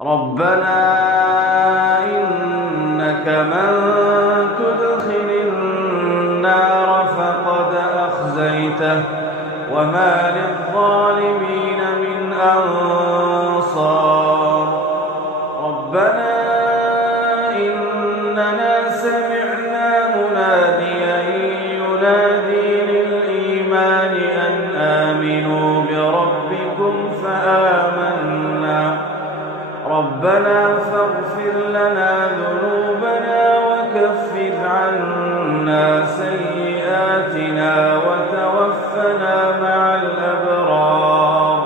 ربنا إنك من تدخل النار فقد أخزيته وما للظالمين من أنصار. ربنا إننا سمعنا مناديا ينادي للإيمان أن آمنوا بربكم فآمنا. ربنا فاغفر لنا ذنوبنا وكفر عنا سيئاتنا وتوفنا مع الأبرار.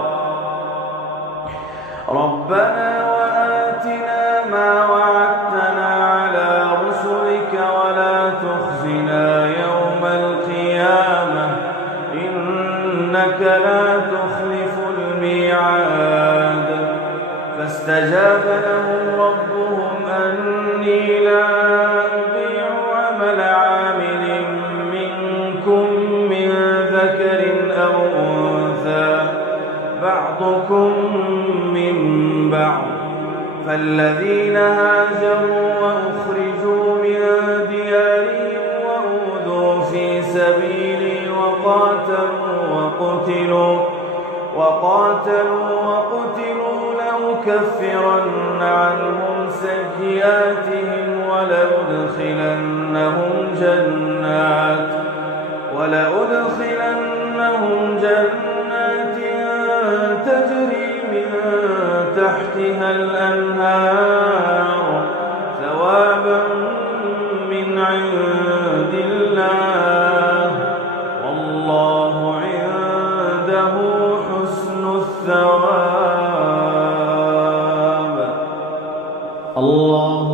ربنا وآتنا ما وعدتنا على رسلك ولا تخزنا يوم القيامة إنك لا تخلف الميعاد. فاستجاب لهم ربهم أني لا أضيع عمل عامل منكم من ذكر أو أنثى بعضكم من بعض. فالذين هاجروا وأخرجوا من ديارهم وأوذوا في سبيلي وقاتلوا لأكفرن عنهم سيئاتهم ولأدخلنهم جنات تجري من تحتها الأنهار ثوابا من عند الله والله عنده حسن الثواب. الله